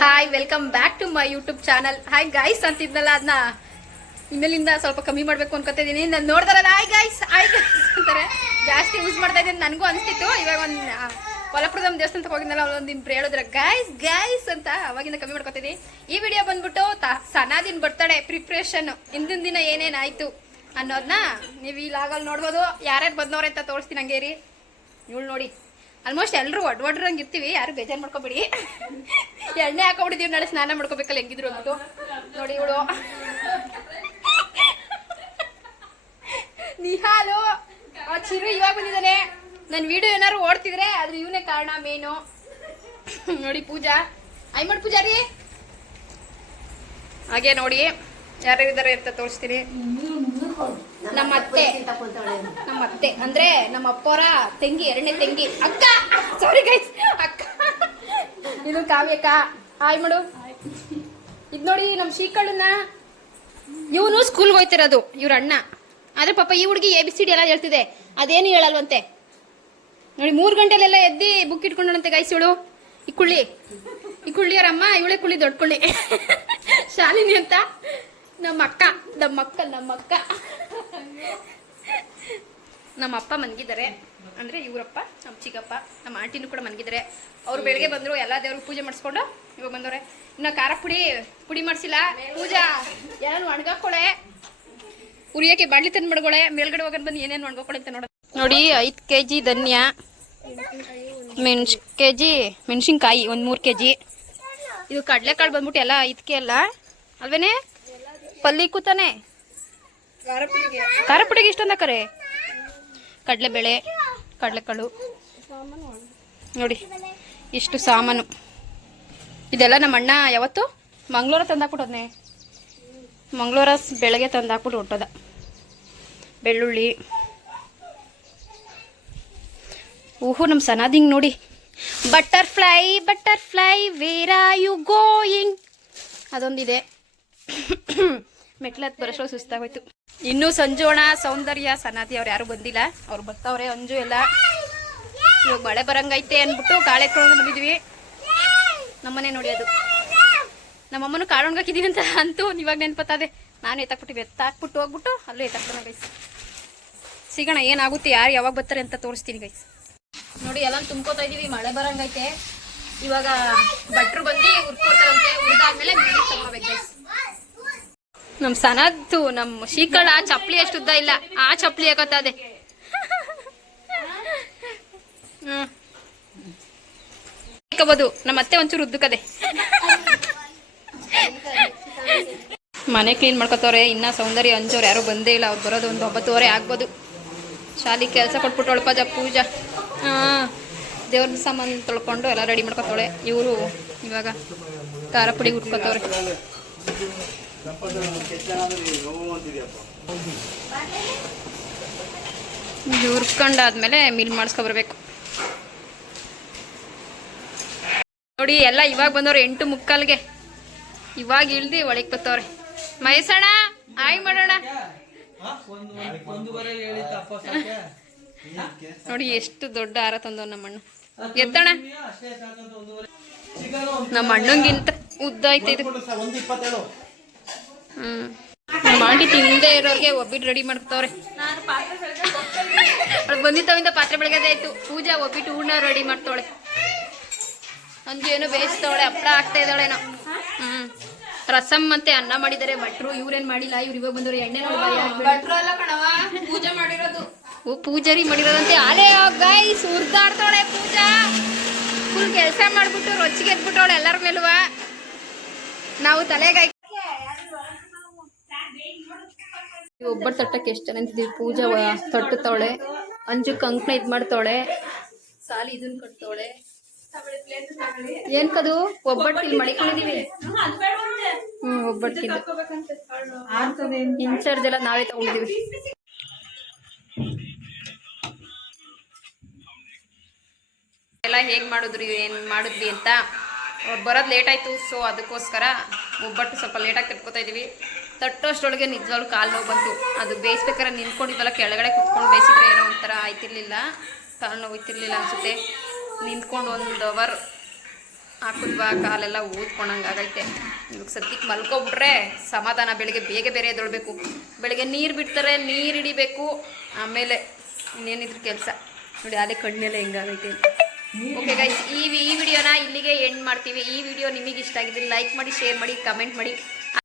Hi welcome back to my YouTube channel. Hi guys ಅಂತಿದ್ನಲ್ಲ, ಅದನ್ನ ಇಮೇಲಿಂದ ಸ್ವಲ್ಪ ಕಮ್ಮಿ ಮಾಡಬೇಕು ಅನ್ಕೋತಾ ಇದ್ದೀನಿ. ನಾನು ನೋಡ್ದಾರಲ್ಲ ಹಾಯ್ ಗೈಸ್ ಅಂತಾರೆ, ಜಾಸ್ತಿ ಯೂಸ್ ಮಾಡ್ತಾ ಇದ್ದೀನಿ ನನಗೂ ಅನಿಸ್ತಿತ್ತು. ಇವಾಗ ಒಂದು ಕೊಲ್ಲಾಪುರದಮ್ಮ ದೇವಸ್ಥಾನಕ್ಕೆ ಹೋಗಿದ್ನಲ್ಲ, ಒಂದು ಇಬ್ರು ಹೇಳಿದ್ರೆ ಗೈಸ್ ಗೈಸ್ ಅಂತ, ಅವಾಗಿಂದ ಕಮ್ಮಿ ಮಾಡ್ಕೊತೀನಿ. ಈ ವಿಡಿಯೋ ಬಂದ್ಬಿಟ್ಟು ಸನಾದಿನ ಬರ್ತಡೆ ಪ್ರಿಪ್ರೇಷನ್, ಹಿಂದಿನ ದಿನ ಏನೇನಾಯ್ತು ಅನ್ನೋದನ್ನ ನೀವು ಈ ಲಾಗಲ್ಲಿ ನೋಡ್ಬೋದು. ಯಾರ್ಯಾರು ಬಂದವ್ರೆ ಅಂತ ತೋರಿಸ್ತೀನಿ. ಹಂಗೆ ರೀ, ಇವಳು ನೋಡಿ, ಆಲ್ಮೋಸ್ಟ್ ಎಲ್ಲರೂ ಒಡ್ರಂಗೆ ಇರ್ತೀವಿ, ಯಾರು ಬೇಜಾರು ಮಾಡ್ಕೊಬೇಡಿ. ಎಣ್ಣೆ ಹಾಕೊಬಿಟ್ಟಿದ್ದೀವಿ, ನಾಳೆ ಸ್ನಾನ ಮಾಡ್ಕೋಬೇಕಲ್ಲ ಹೆಂಗಿದ್ರು ಅಂದ್ಬಿಟ್ಟು. ನೋಡಿ ಇವಳು ನಿಹಾಲು, ಚಿರು ಇವಾಗ ಬಂದಿದ್ದಾನೆ. ನನ್ನ ವಿಡಿಯೋ ಏನಾದ್ರು ಓಡ್ತಿದ್ರೆ ಆದ್ರೆ ಇವನೇ ಕಾರಣ ಮೇನು. ನೋಡಿ ಪೂಜಾ, ಐ ಮಾಡಿ ಪೂಜಾ ರೀ. ಹಾಗೆ ನೋಡಿ ಯಾರ್ಯಾರಿದ್ದಾರೆ ಅಂತ ತೋರಿಸ್ತೀನಿ. ನಮ್ಮ ಅತ್ತೆ ಅಂದ್ರೆ ನಮ್ಮ ಅಪ್ಪರ ತಂಗಿ, ಎರಡನೇ ತಂಗಿ, ಅಕ್ಕ. ಸಾರಿ ಗೈಸ್, ಅಕ್ಕ. ಇದು ಕಾವ್ಯಕ್ಕ. ಹಾಯ್ ಮಾಡು. ಇದು ನೋಡಿ ನಮ್ಮ ಶ್ರೀಕಳ್ಳನ್ನ, ಇವನು ಸ್ಕೂಲ್ಗೆ ಹೋಯ್ತಿರೋದು, ಇವ್ರ ಅಣ್ಣ. ಆದ್ರೆ ಪಾಪ ಈ ಹುಡುಗಿ ABCD ಎಲ್ಲ ಹೇಳ್ತಿದೆ, ಅದೇನು ಹೇಳಲ್ವಂತೆ. ನೋಡಿ 3 ಗಂಟೆಲೆಲ್ಲ ಎದ್ದಿ ಬುಕ್ ಇಟ್ಕೊಂಡಂತೆ ಗೈಸ್. ಇವಳು ಈ ಕುಳ್ಳಿ ಅವರಮ್ಮ, ಇವಳೇ ಕುಳ್ಳಿ, ದೊಡ್ಡ ಕುಳ್ಳಿ ಶಾಲಿನಿ ಅಂತ. ನಮ್ಮ ಅಕ್ಕ ನಮ್ಮ ಅಪ್ಪ ಮನ್ಗಿದ್ದಾರೆ, ಅಂದ್ರೆ ಇವರಪ್ಪ, ನಮ್ಮ ಚಿಕ್ಕಪ್ಪ, ನಮ್ಮ ಆಂಟಿನೂ ಕೂಡ ಮನ್ಗಿದ್ದಾರೆ. ಅವ್ರು ಬೆಳಗ್ಗೆ ಬಂದ್ರು, ಎಲ್ಲ ದೇವ್ರಿಗೆ ಪೂಜೆ ಮಾಡಿಸ್ಕೊಂಡು ಇವಾಗ ಬಂದವ್ರೆ. ಇನ್ನು ಖಾರ ಪುಡಿ ಮಾಡಿಸಿಲ್ಲ. ಪೂಜಾ ಏನೇನು ಒಣಗಾಕೊಳೆ, ಉರಿಯೋಕೆ ಬಾಡ್ಲಿ ತಂದು ಮಡ್ಗೊಳೆ, ಮೇಲ್ಗಡೆ ಹೋಗೋದು ಬಂದು ಏನೇನು ಒಣಗಾಕೊಳೆ ಅಂತ ನೋಡಿ. 5 kg ಧನ್ಯ, ಮೆಣಸಿನ್ಕಾಯಿ ಒಂದು 3 kg. ಇದು ಕಡಲೆಕಾಳು ಬಂದ್ಬಿಟ್ಟು ಎಲ್ಲ ಇದಕ್ಕೆ ಅಲ್ಲ ಅಲ್ವೇನೆ, ಪಲ್ಲಿ ಕೂತಾನೆ ಖಾರ ಪುಡಿಗೆ ಇಷ್ಟೊಂದು ಹಾಕರೆ. ಕಡಲೆಬೇಳೆ, ಕಡಲೆಕಾಳು ನೋಡಿ, ಇಷ್ಟು ಸಾಮಾನು. ಇದೆಲ್ಲ ನಮ್ಮ ಅಣ್ಣ ಯಾವತ್ತು ಮಂಗಳೂರ ತಂದಾಕ್ಬಿಟ್ಟೋದ್ನೆ, ಮಂಗಳೂರ ಬೆಳಗ್ಗೆ ತಂದಾಕ್ಬಿಟ್ಟು ಹೊಟ್ಟೋದ. ಬೆಳ್ಳುಳ್ಳಿ, ಓಹೋ ನಮ್ಮ ಸನಾದಿಂಗ್ ನೋಡಿ, butterfly where are you going ಅದೊಂದಿದೆ. ಮೆಟ್ಲತ್ ಬರೋಷ್ಟು ಸುಸ್ತಾಗೋಯ್ತು. ಇನ್ನೂ ಸಂಜೋಣ, ಸೌಂದರ್ಯ, ಸನಾದಿ ಅವ್ರು ಯಾರು ಬಂದಿಲ್ಲ, ಅವ್ರು ಬರ್ತಾವ್ರೆ. ಅಂಜು ಎಲ್ಲ ಇವಾಗ ಮಳೆ ಬರಂಗೈತೆ ಅಂದ್ಬಿಟ್ಟು ಕಾಳು ಎತ್ಕೊಂಡು ಬಂದಿದ್ವಿ. ನಮ್ಮನೆ ನೋಡಿ, ಅದು ನಮ್ಮಮ್ಮನೂ ಕಾಳು ಒಣಗಾಕಿದೀವಿ ಅಂತ ಅಂತೂ ಇವಾಗ ನೆನ್ಪತ್ತದೆ. ನಾನು ಎತ್ತಾಕ್ಬಿಟ್ಟು ಹೋಗ್ಬಿಟ್ಟು ಅಲ್ಲೂ ಎತ್ತಾಕ್ತಾನೆ ಗೈಸ್. ಸಿಗೋಣ ಏನಾಗುತ್ತೆ, ಯಾರು ಯಾವಾಗ ಬರ್ತಾರೆ ಅಂತ ತೋರಿಸ್ತೀನಿ ಗೈಸ್. ನೋಡಿ ಎಲ್ಲ ತುಂಬ್ಕೋತಾ ಇದೀವಿ, ಮಳೆ ಬರಂಗೈತೆ. ಇವಾಗ ಭಟ್ರು ಬಂದು ಉರ್ಕೊಡ್ತಾರಂತೆ, ಉರ್ದಾದ್ಮೇಲೆ ಮೀನು ತಗೋಬೇಕು ಗೈಸ್. ನಮ್ಮ ಸನದ್ದು, ನಮ್ಮ ಶ್ರೀಕಳ ಚಪ್ಪಲಿ ಅಷ್ಟು ಉದ್ದ ಇಲ್ಲ, ಆ ಚಪ್ಪಲಿ ಹಾಕೋತದೆ. ಹಾಕೋಬೋದು. ನಮ್ಮ ಅತ್ತೆ ಒಂಚೂರು ಉದ್ದಕದೆ. ಮನೆ ಕ್ಲೀನ್ ಮಾಡ್ಕೋತವ್ರೆ. ಇನ್ನ ಸೌಂದರ್ಯ, ಅಂಜೋರು ಯಾರು ಬಂದೇ ಇಲ್ಲ. ಅವ್ರು ಬರೋದು ಒಂದು 9:30 ಆಗ್ಬೋದು. ಶಾಲಿ ಕೆಲಸ ಕೊಟ್ಬಿಟ್ಟು ಪೂಜಾ ದೇವ್ರ ಸಾಮಾನು ತೊಳ್ಕೊಂಡು ಎಲ್ಲ ರೆಡಿ ಮಾಡ್ಕೊತಾಳೆ. ಇವರು ಇವಾಗ ಖಾರ ಪುಡಿ ಉಟ್ಕೋತವ್ರೆ. ಹುರ್ಕೊಂಡಾದ್ಮೇಲೆ ಮಿಲ್ ಮಾಡಿಸ್ಕೊಬರ್ಬೇಕು. ನೋಡಿ ಎಲ್ಲ ಇವಾಗ ಬಂದವ್ರೆ 8:45ಗೆ. ಇವಾಗ ಇಳ್ದು ಒಳಗೆ ಬತ್ತವ್ರೆ. ಮಹೇಶಣ್ಣ ಆಯ್ ಮಾಡೋಣ. ನೋಡಿ ಎಷ್ಟು ದೊಡ್ಡ ಹಾರ ತಂದವ್ ನಮ್ಮಣ್ಣ. ಎತ್ತಣ, ನಮ್ಮ ಅಣ್ಣಂಗಿಂತ ಉದ್ದ ಐತೆ ಇದು. ಮಾಡಿ ತಿಂದೇ ಇರೋರ್ಗೆ ಒಬ್ಬಿಟ್ಟು ರೆಡಿ ಮಾಡ್ತವ್ರೆ. ಬಂದಿತ್ತವಿಂದ ಪಾತ್ರೆ ಬೆಳಗ್ಗೆದೇ ಆಯ್ತು. ಪೂಜಾ ಒಬ್ಬಿಟ್ಟು ಹೂರ್ಣ ರೆಡಿ ಮಾಡ್ತಾವಳೆ. ಅಂಜು ಏನೋ ಬೇಯಿಸ್ತವಳೆ, ಹಪ್ಪಳ ಆಗ್ತಾ ಇದ್ದಾಳೇನೋ. ರಸಮ್ ಮತ್ತೆ ಅನ್ನ ಮಾಡಿದ್ದಾರೆ ಭಟ್ರು. ಇವ್ರೇನ್ ಮಾಡಿಲ್ಲ, ಇವ್ರು ಇವಾಗ ಬಂದವ್ರು. ಎಣ್ಣೆ ಪೂಜೆ ಮಾಡಿರೋದು. ಓ ಪೂಜಾರಿ ಮಾಡಿರೋದಂತೆ. ಆಲೇ ಗೈಸ್ ಉರ್ದಾಡ್ತಾಳೆ ಪೂಜಾ. ಫುಲ್ ಕೆಲಸ ಮಾಡ್ಬಿಟ್ಟು ರೊಚ್ಚಿಗೆ ಎದ್ಬಿಟ್ಟವಳೆ ಎಲ್ಲರ ಮೇಲುವ. ನಾವು ತಲೆಗಾಯ್ ಒಬ್ಬಟ್ಟು ತಟ್ಟಕ್ಕೆ ಎಷ್ಟು ಜನ ಅಂತಿದ್ದೀವಿ. ಪೂಜಾ ತಟ್ಟುತ್ತವಳೆ, ಅಂಜು ಕಂಕಣ ಇದ್ ಮಾಡ್ತಾವಳೆ, ಸಾಲಿ ಇದನ್ ಕಟ್ತಾವಳೆ. ಏನ್ ಕದು ಒಬ್ಬಟ್ಟು ಇಲ್ಲಿ ಮಡಿಕೊಂಡಿದೀವಿ. ಒಬ್ಬಟ್ಟು ಇನ್ಚಾರ್ಜ್ ಎಲ್ಲ ನಾವೇ ತಗೊಂಡಿದೀವಿ. ಎಲ್ಲ ಹೇಗ್ ಮಾಡಿದ್ರಿ, ಏನ್ ಮಾಡಿದ್ವಿ ಅಂತ. ಅವ್ರು ಬರೋದು ಲೇಟ್ ಆಯ್ತು, ಸೊ ಅದಕ್ಕೋಸ್ಕರ ಒಬ್ಬಟ್ಟು ಸ್ವಲ್ಪ ಲೇಟಾಗಿ ಕಟ್ಕೋತಾ ಇದೀವಿ. ತಟ್ಟೋಷ್ಟೊಳಗೆ ನಿಜವಾಗ್ಲೂ ಕಾಲು ನೋವು ಬಂತು. ಅದು ಬೇಯಿಸ್ಬೇಕಾದ್ರೆ ನಿಂತ್ಕೊಂಡಿದ್ವಲ್ಲ, ಕೆಳಗಡೆ ಕುತ್ಕೊಂಡು ಬೇಯಿಸಿದ್ರೆ ಏನೋ ಒಂಥರ ಆಯ್ತಿರ್ಲಿಲ್ಲ, ಕಾಲು ನೋವು ಹೋಯ್ತಿರ್ಲಿಲ್ಲ ಅನ್ಸುತ್ತೆ. ನಿಂತ್ಕೊಂಡು 1 ಅವರ್ ಹಾಕಿದ್ವಾ ಕಾಲೆಲ್ಲ ಊದ್ಕೊಂಡಂಗಾಗೈತೆ. ಇವಾಗ ಸದ್ಯಕ್ಕೆ ಮಲ್ಕೊಬಿಟ್ರೆ ಸಮಾಧಾನ. ಬೆಳಿಗ್ಗೆ ಬೇಗ ಬೇರೆ ಎದ್ದೊಳ್ಬೇಕು. ಬೆಳಿಗ್ಗೆ ನೀರು ಬಿಡ್ತಾರೆ, ನೀರು ಹಿಡಿಬೇಕು. ಆಮೇಲೆ ಇನ್ನೇನಿದ್ರು ಕೆಲಸ ನೋಡಿ. ಅಲ್ಲೇ ಕಣ್ಣೆಲ್ಲ ಹೆಂಗಾಗೈತೆ. ಓಕೆ ಗೈಸ್, ಈ ವಿಡಿಯೋನ ಇಲ್ಲಿಗೆ ಎಂಡ್ ಮಾಡ್ತೀವಿ. ಈ ವಿಡಿಯೋ ನಿಮಗೆ ಇಷ್ಟ ಆಗಿದ್ರೆ ಲೈಕ್ ಮಾಡಿ, ಶೇರ್ ಮಾಡಿ, ಕಮೆಂಟ್ ಮಾಡಿ.